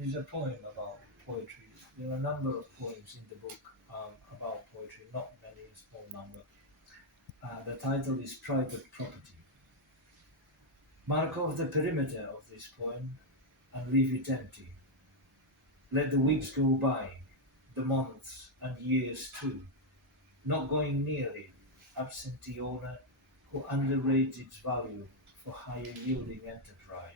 is a poem about poetry. There are a number of poems in the book about poetry, not many, a small number. The title is Private Property. Mark off the perimeter of this poem and leave it empty. Let the weeks go by, the months and years too, not going near it, absentee owner who underrates its value for higher yielding enterprise.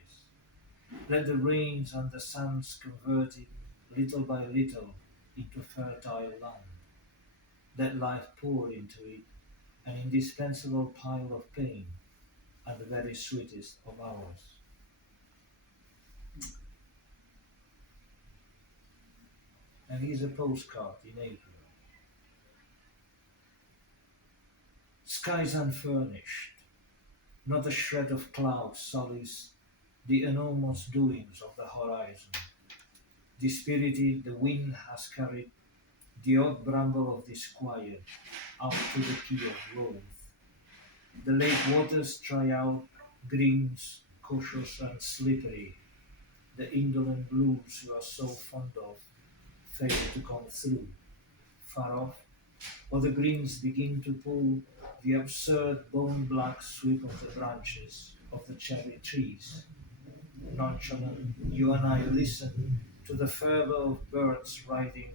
Let the rains and the suns convert it little by little into fertile land. Let life pour into it an indispensable pile of pain and the very sweetest of hours. And here's a postcard in April. Skies unfurnished, not a shred of cloud sullies the enormous doings of the horizon. Dispirited, the wind has carried the odd bramble of disquiet out to the key of growth. The lake waters dry out, greens, cautious and slippery. The indolent blues you are so fond of fail to come through. Far off, or the greens begin to pull the absurd bone-black sweep of the branches of the cherry trees. Nonchalant, you and I listen to the fervour of birds riding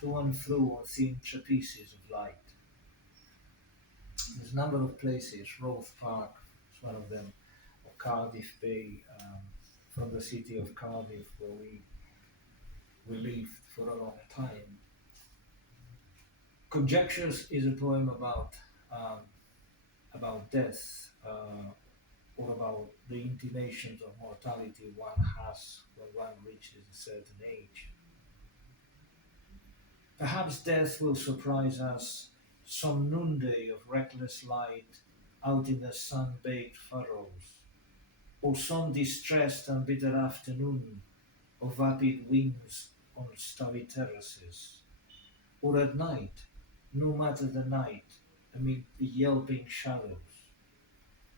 to and fro on thin trapezies of light. There's a number of places, Roath Park is one of them, or Cardiff Bay, from the city of Cardiff where we lived for a long time. Conjectures is a poem about death or about the intimations of mortality one has when one reaches a certain age. Perhaps death will surprise us some noonday of reckless light out in the sun-baked furrows, or some distressed and bitter afternoon of vapid wings on starry terraces, or at night, no matter the night, amid the yelping shadows.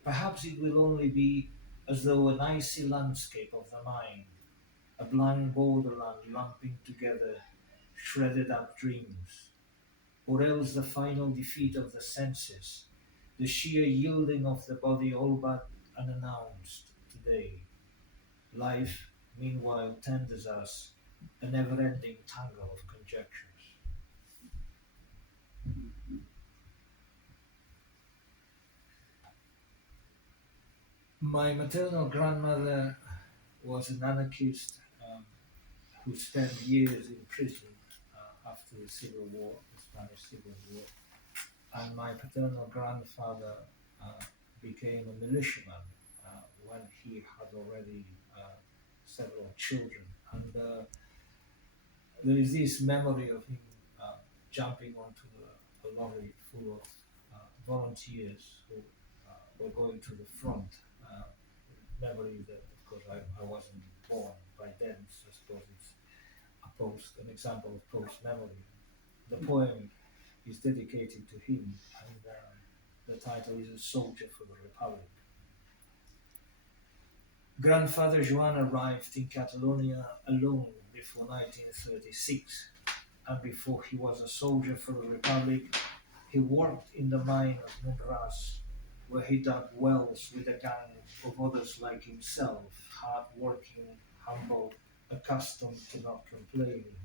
Perhaps it will only be as though an icy landscape of the mind, a blank borderland lumping together shredded up dreams, or else the final defeat of the senses, the sheer yielding of the body all but unannounced today. Life, meanwhile, tenders us a never-ending tangle of conjectures. My maternal grandmother was an anarchist who spent years in prison after the Civil War, the Spanish Civil War, and my paternal grandfather uh, became a militiaman when he had already several children. And there is this memory of him jumping onto a lorry full of volunteers who were going to the front. Memory that, of course, I wasn't born by then, so I suppose it's an example of post memory. The poem is dedicated to him, and the title is A Soldier for the Republic. Grandfather Joan arrived in Catalonia alone before 1936, and before he was a soldier for the Republic, he worked in the mine of Mundras, where he dug wells with a gang of others like himself, hard-working, humble, accustomed to not complaining.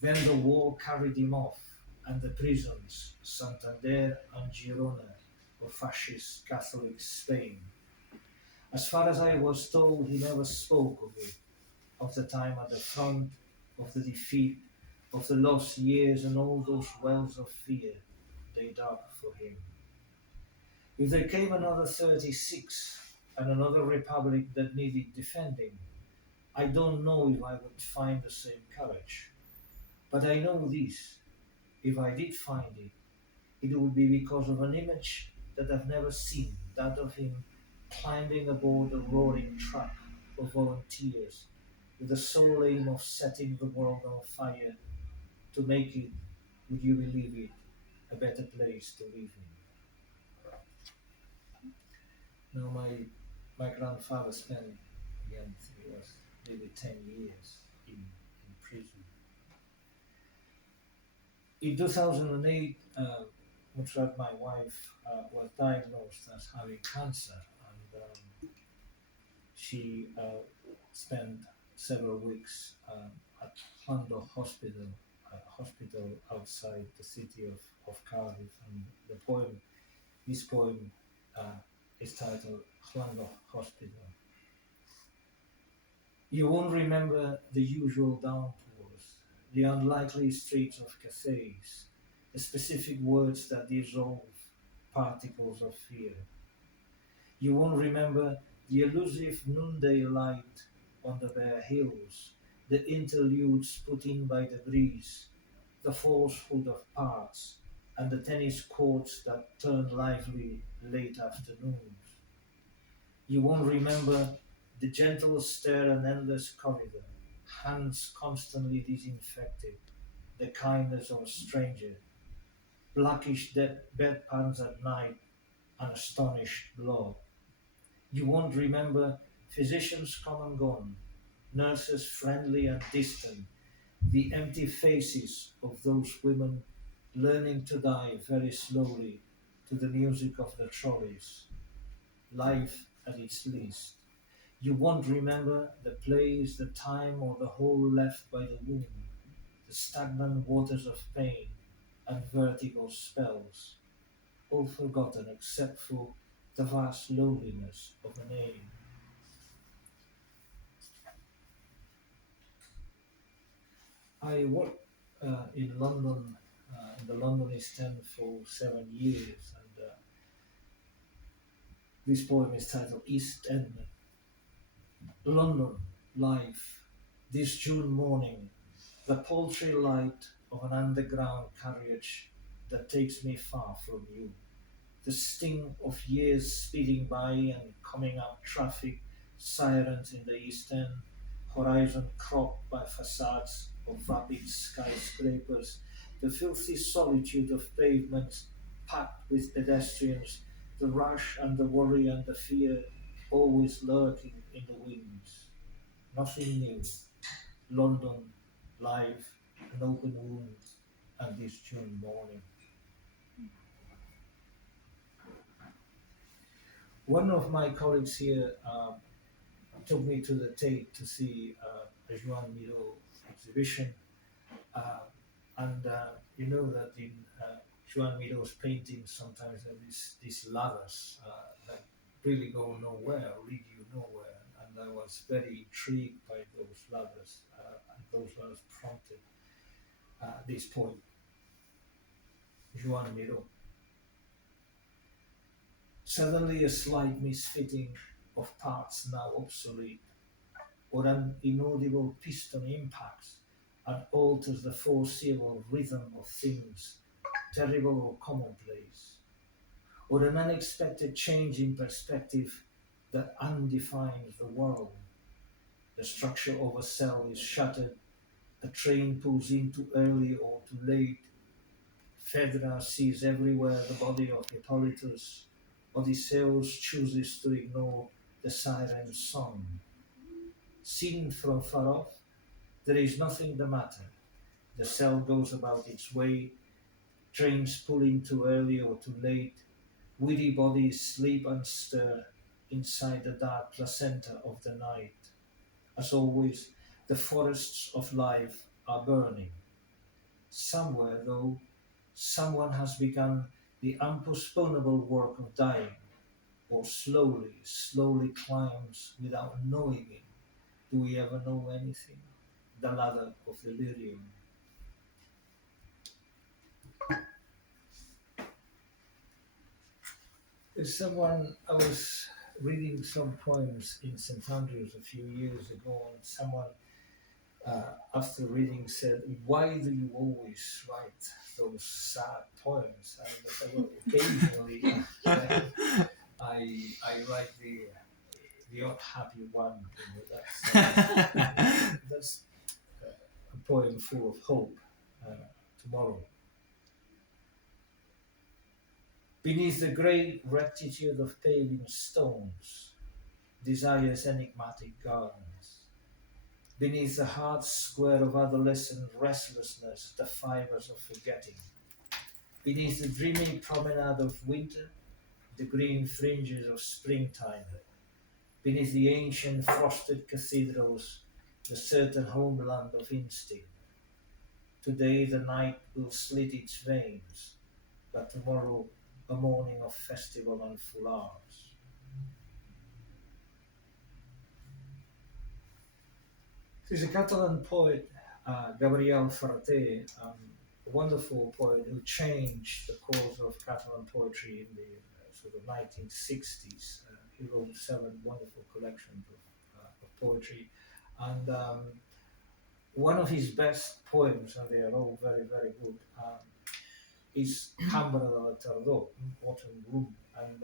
Then the war carried him off, and the prisons, Santander and Girona, of fascist Catholic Spain. As far as I was told, he never spoke of it, of the time at the front, of the defeat, of the lost years and all those wells of fear they dug for him. If there came another 36 and another republic that needed defending, I don't know if I would find the same courage. But I know this: if I did find it, it would be because of an image that I've never seen, that of him climbing aboard a roaring truck of volunteers with the sole aim of setting the world on fire to make it, would you believe it, a better place to live in. Now my grandfather spent, again, he was nearly 10 years in prison. In 2008, Montserrat, my wife, was diagnosed as having cancer, and she spent several weeks at London Hospital, a hospital outside the city of Cardiff. And this poem uh, is titled London Hospital. You won't remember the usual downpours, the unlikely streets of cafes, the specific words that dissolve particles of fear. You won't remember the elusive noonday light on the bare hills, the interludes put in by the breeze, the falsehood of parts, and the tennis courts that turn lively late afternoons. You won't remember the gentle stare and endless corridor, hands constantly disinfected, the kindness of a stranger, blackish bedpans at night, and astonished blood. You won't remember physicians come and gone, nurses friendly and distant, the empty faces of those women learning to die very slowly to the music of the trolleys, life at its least. You won't remember the place, the time, or the hole left by the wound, the stagnant waters of pain and vertigo spells, all forgotten except for the vast loneliness of a name. I worked in London, in the London East End for 7 years, and this poem is titled East End. London, life, this June morning, the paltry light of an underground carriage that takes me far from you. The sting of years speeding by and coming up traffic, sirens in the East End, horizon cropped by facades of vapid skyscrapers, the filthy solitude of pavements packed with pedestrians, the rush and the worry and the fear always lurking in the wings. Nothing new. London, life, an open wound, and this June morning. One of my colleagues here took me to the Tate to see a Joan Miró exhibition, uh, and you know that in Joan Miró's paintings sometimes there is these ladders that really go nowhere, lead you nowhere, and I was very intrigued by those ladders, and those ladders prompted this poem, Joan Miró. Suddenly a slight misfitting of parts now obsolete, or an inaudible piston impacts and alters the foreseeable rhythm of things, terrible or commonplace, or an unexpected change in perspective that undefines the world. The structure of a cell is shattered, a train pulls in too early or too late, Phaedra sees everywhere the body of Hippolytus, Odysseus chooses to ignore the siren's song. Seen from far off, there is nothing the matter. The cell goes about its way, trains pulling too early or too late, weary bodies sleep and stir inside the dark placenta of the night. As always, the forests of life are burning. Somewhere, though, someone has begun the unpostponable work of dying, or slowly, slowly climbs without knowing it. Do we ever know anything? The ladder of delirium. There's someone, I was reading some poems in St. Andrews a few years ago, and someone after reading said, "Why do you always write those sad poems?" And I said, "Well, occasionally I write the odd happy one. You know, that's a poem full of hope. Tomorrow, beneath the grey rectitude of paving stones, desire's enigmatic gardens, Beneath the hard square of adolescent restlessness, the fibers of forgetting. Beneath the dreamy promenade of winter, the green fringes of springtime. Beneath the ancient frosted cathedrals, the certain homeland of instinct. Today the night will slit its veins, but tomorrow a morning of festival and foulards. He's a Catalan poet, Gabriel Ferrer, a wonderful poet who changed the course of Catalan poetry in the sort of 1960s. He wrote 7 wonderful collections of poetry, and one of his best poems, and they are all very, very good, is Cambra de la Tardor, Autumn Bloom, and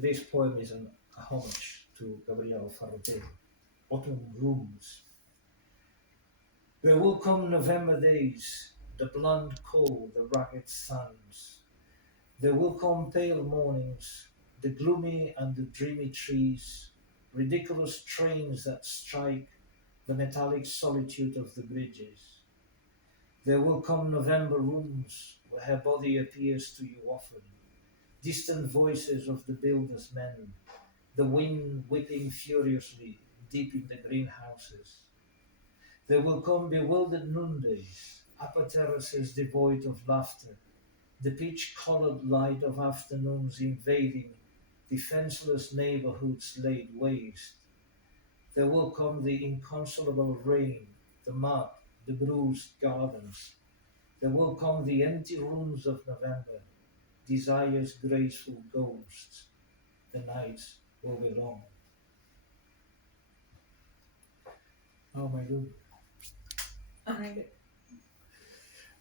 this poem is a homage to Gabriel Ferrer. Autumn blooms. There will come November days, the blunt cold, the ragged suns. There will come pale mornings, the gloomy and the dreamy trees, ridiculous trains that strike the metallic solitude of the bridges. There will come November rooms where her body appears to you often, distant voices of the builders' men, the wind whipping furiously deep in the greenhouses. There will come bewildered noondays, upper terraces devoid of laughter, the peach-colored light of afternoons invading defenseless neighborhoods laid waste. There will come the inconsolable rain, the mud, the bruised gardens. There will come the empty rooms of November, desire's graceful ghosts. The nights will be long. Oh my goodness. I,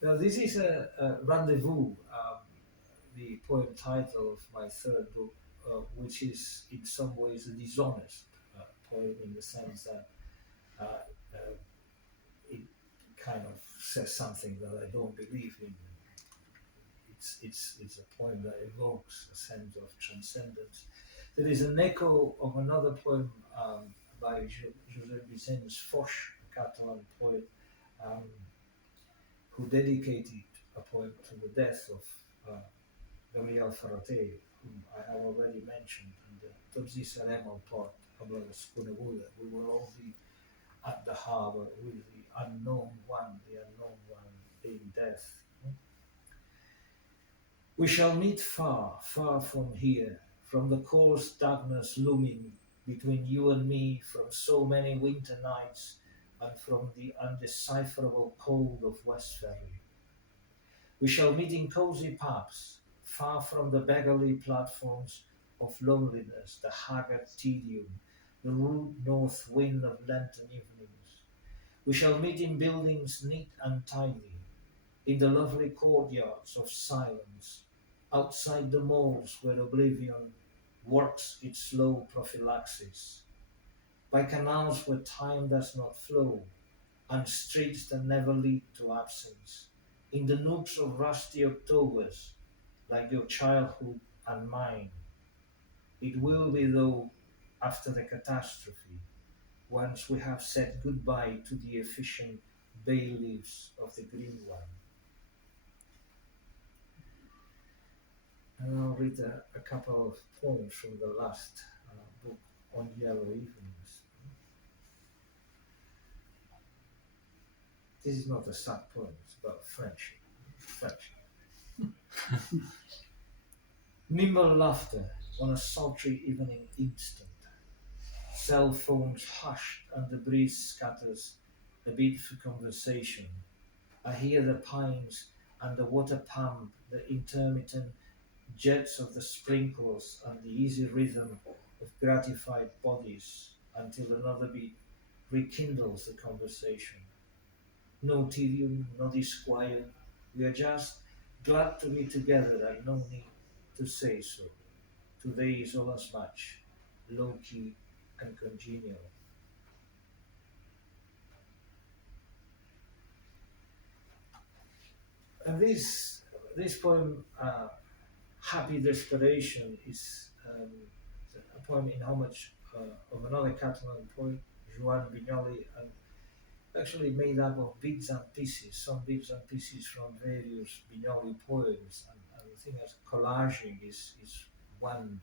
Now, this is a rendezvous, the poem title of my third book, which is in some ways a dishonest poem in the sense that uh, uh, it kind of says something that I don't believe in. It's a poem that evokes a sense of transcendence. There is an echo of another poem by José Vicens Foix, a Catalan poet, um, who dedicated a poem to the death of Gabriel Ferrer, whom I have already mentioned, and tots hi serem al port amb la desconeguda. We will all be at the harbour with the unknown one being death. We shall meet far, far from here, from the coarse darkness looming between you and me from so many winter nights and from the undecipherable cold of Westphalia. We shall meet in cozy pubs, far from the beggarly platforms of loneliness, the haggard tedium, the rude north wind of Lenten evenings. We shall meet in buildings neat and tidy, in the lovely courtyards of silence, outside the malls where oblivion works its slow prophylaxis, by canals where time does not flow, and streets that never lead to absence, in the nooks of rusty Octobers, like your childhood and mine. It will be though after the catastrophe, once we have said goodbye to the efficient bay leaves of the green one. And I'll read a couple of poems from the last book on yellow evenings. This is not a sad poem, it's about friendship. Friendship. Nimble laughter on a sultry evening instant. Cell phones hushed and the breeze scatters a bit for conversation. I hear the pines and the water pump, the intermittent jets of the sprinkles and the easy rhythm of gratified bodies until another beat rekindles the conversation. No tedium, no disquiet. We are just glad to be together and no need to say so. Today is all as much low key and congenial. And this poem, Happy Desperation, is a poem in homage of another Catalan poet, Joan Vignoli, and actually made up of bits and pieces, some bits and pieces from various Vignoli poems. And the thing is, collaging is one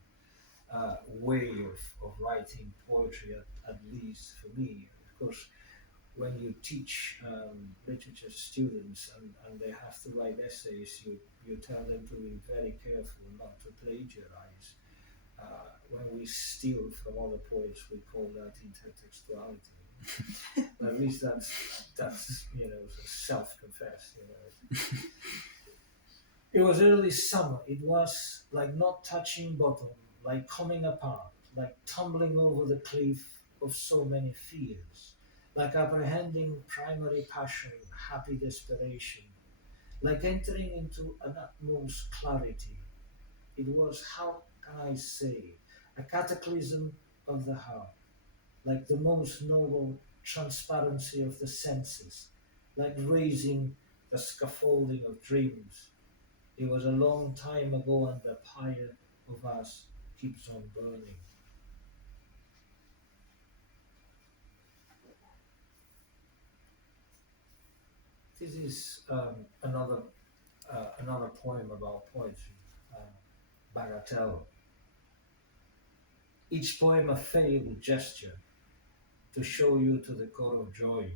way of writing poetry, at least for me. Of course, when you teach literature students and they have to write essays, you tell them to be very careful not to plagiarize. When we steal from other poets, we call that intertextuality. At least that's self-confessed. It was early summer. It was like not touching bottom, like coming apart, like tumbling over the cliff of so many fears, like apprehending primary passion, happy desperation, like entering into an utmost clarity. It was, how can I say, a cataclysm of the heart, like the most noble transparency of the senses, like raising the scaffolding of dreams. It was a long time ago, and the pyre of us keeps on burning. This is another poem about poetry, Bagatelle. Each poem a failed gesture to show you to the core of joy.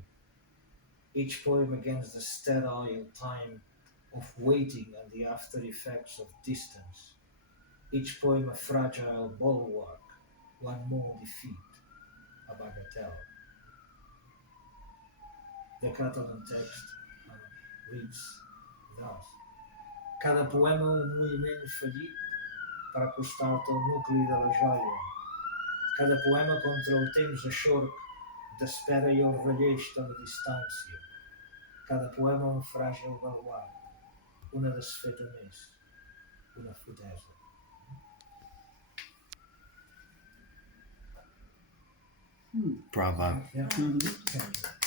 Each poem against the sterile time of waiting and the after effects of distance. Each poem a fragile bulwark, one more defeat, a bagatelle. The Catalan text reads thus. Cada poema un moviment fallit per acostar-te al nucli de la joia. Cada poema contra el temps eixorc d'espera i el relleix de la distància. Cada poema un fràgil baluard, una desfeta més, una fotesa. Bravo. Yeah. Thank you.